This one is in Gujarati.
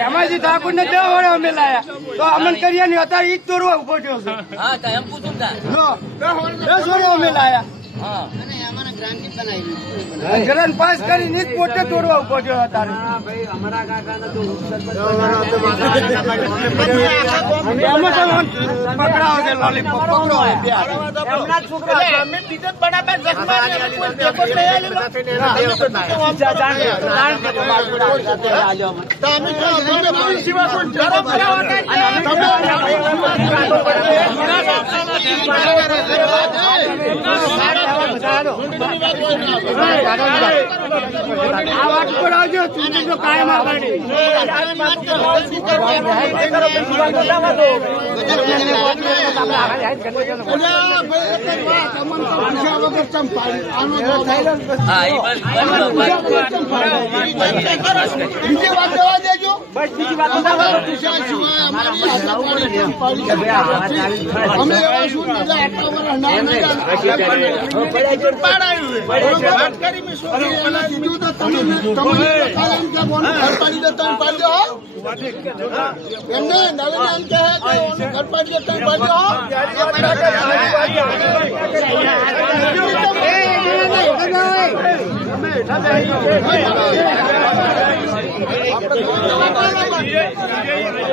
એમાંથી ઠાકોર ને 10 વડે અમે લાયા તો અમન કર્યા ની અત્યારે ઈ જ તોડવા ઉભો થયો છે. હા તો એમ પૂછું તા 10 વડે અમે લાયા. હા ગ્રાન્ટ પાસ કરીને જ પોતે તોડવા ઉભો થયો અત્યારે. પકડાવો છે લોલીપોપ પકડો આ વાત પર આવજો ચૂંટણી કાયમ આગળ